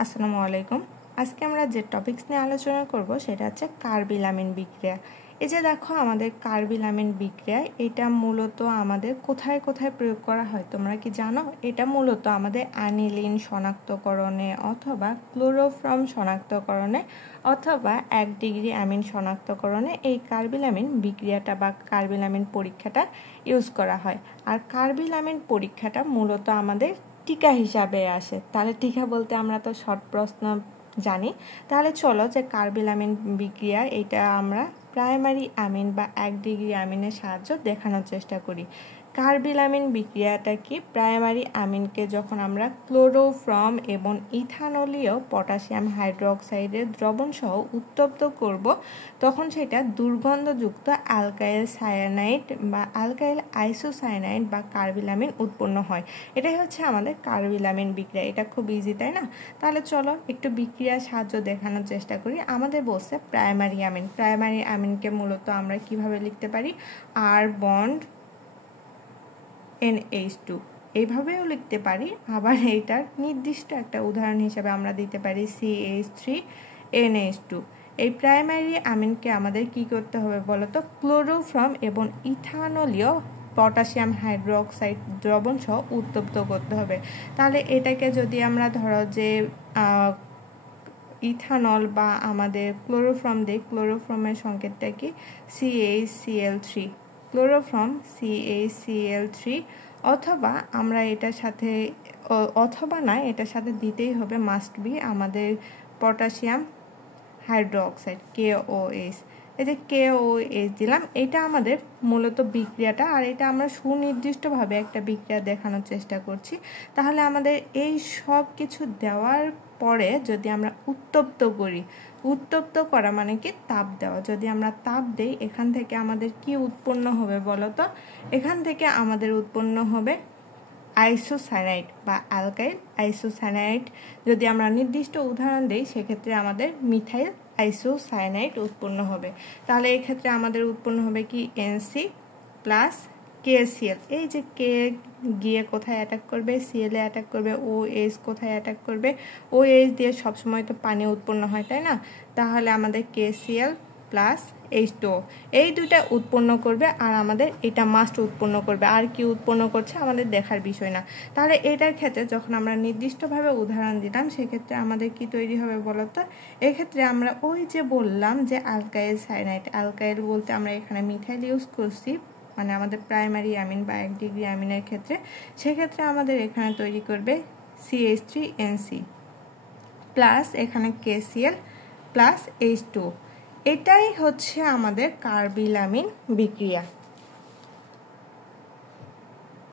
আসসালামু আলাইকুম। আজকে আমরা যে টপিকস নিয়ে আলোচনা করব সেটা হচ্ছে কার্বিলামিন বিক্রিয়া। এই যে দেখো আমাদের কার্বিলামিন বিক্রিয়া, এটা মূলত আমাদের কোথায় কোথায় প্রয়োগ করা হয় তোমরা কি জানো? এটা মূলত আমাদের অ্যানিলিন শনাক্তকরণে অথবা ক্লোরোফর্ম শনাক্তকরণে অথবা 1 ডিগ্রি অ্যামিন শনাক্তকরণে এই কার্বিলামিন বিক্রিয়াটা বা কার্বিলামিন পরীক্ষাটা ইউজ করা হয়। আর কার্বিলামিন পরীক্ষাটা মূলত আমাদের টিকা হিসাবে আসে। তাহলে টিকা বলতে আমরা তো শর্ট প্রশ্ন জানি। তাহলে চলো যে কার্বিলামিন বিক্রিয়া এটা আমরা প্রাইমারি অ্যামিন বা 1 ডিগ্রি অ্যামিনের সাহায্যে দেখানোর চেষ্টা করি। কার্বিলামিন বিক্রিয়াটা কি? প্রাইমারি অ্যামিনকে যখন আমরা ক্লোরোফর্ম এবং ইথানলীয় পটাশিয়াম হাইড্রোক্সাইডের দ্রবণ সহ উত্তপ্ত করব, তখন সেটা দুর্গন্ধযুক্ত অ্যালকাইল সায়ানাইড বা অ্যালকাইল আইসোসায়ানাইড বা কার্বিলামিন উৎপন্ন হয়। এটাই হচ্ছে আমাদের কার্বিলামিন বিক্রিয়া। এটা খুব ইজি, তাই না? তাহলে চলো একটু বিক্রিয়ার সাহায্য দেখানোর চেষ্টা করি। আমাদের বলছে প্রাইমারি অ্যামিন। প্রাইমারি অ্যামিনকে মূলত আমরা কিভাবে লিখতে পারি? আর বন্ড NH2 এইভাবেও লিখতে পারি। আবার এটার নির্দিষ্ট একটা উদাহরণ হিসেবে আমরা দিতে পারি CH3NH2। এই প্রাইমারি অ্যামিনকে আমাদের কি করতে হবে বলতো? ক্লোরোফর্ম এবং ইথানলীয় পটাশিয়াম হাইড্রোক্সাইড দ্রবণ সহ উত্তপ্ত করতে হবে। তাহলে এটাকে যদি আমরা ধরো যে ইথানল বা আমাদের ক্লোরোফর্ম দিই, ক্লোরোফর্মের সংকেতটা কি? CaCl3, ক্লোরোফর্ম CaCl3, অথবা আমরা এটার সাথে অথবা না, এটার সাথে দিতেই হবে, মাস্ট বি আমাদের পটাশিয়াম হাইড্রোক্সাইড KOH। এই যে KOH দিলাম, এটা আমাদের মূলত বিক্রিয়াটা। আর এটা আমরা সুনির্দিষ্টভাবে একটা বিক্রিয়া দেখানোর চেষ্টা করছি। তাহলে আমাদের এই সব কিছু দেওয়ার পরে যদি আমরা উত্তপ্ত করি, উত্তপ্ত করা মানে কি? তাপ দেওয়া। যদি আমরা তাপ দেই, এখান থেকে আমাদের কি উৎপন্ন হবে বলতো? এখান থেকে আমাদের উৎপন্ন হবে আইসোসায়ানাইড বা অ্যালকাইল আইসোসায়ানাইড। যদি আমরা নির্দিষ্ট উদাহরণ দিই, সেক্ষেত্রে আমাদের মিথাইল আইসোসায়ানাইড উৎপন্ন হবে। তাহলে এই ক্ষেত্রে আমাদের উৎপন্ন হবে কি? NC plus KCl। এই যে কে গিয়ে কোথায় অ্যাটাক করবে? Cl এ অ্যাটাক করবে। OH কোথায় অ্যাটাক করবে? OH দিয়ে সবসময় তো পানি উৎপন্ন হয়, তাই না? তাহলে আমাদের KCl প্লাস H2O এই দুইটা উৎপন্ন করবে। আর আমাদের এটা মাস্ট উৎপন্ন করবে। আর কি উৎপন্ন করছে আমাদের দেখার বিষয় না। তাহলে এটার ক্ষেত্রে যখন আমরা নির্দিষ্টভাবে উদাহরণ দিলাম, সেক্ষেত্রে আমাদের কি তৈরি হবে বলতো? এক্ষেত্রে আমরা ওই যে বললাম যে অ্যালকাইল সায়ানাইড, অ্যালকাইল বলতে আমরা এখানে মিথাইল ইউজ করছি, মানে আমাদের প্রাইমারি অ্যামিন বা 1 ডিগ্রি অ্যামিনের ক্ষেত্রে। সেক্ষেত্রে আমাদের এখানে তৈরি করবে CH3NC প্লাস এখানে KCl প্লাস H2। এটাই হচ্ছে আমাদের কার্বিলামিন বিক্রিয়া।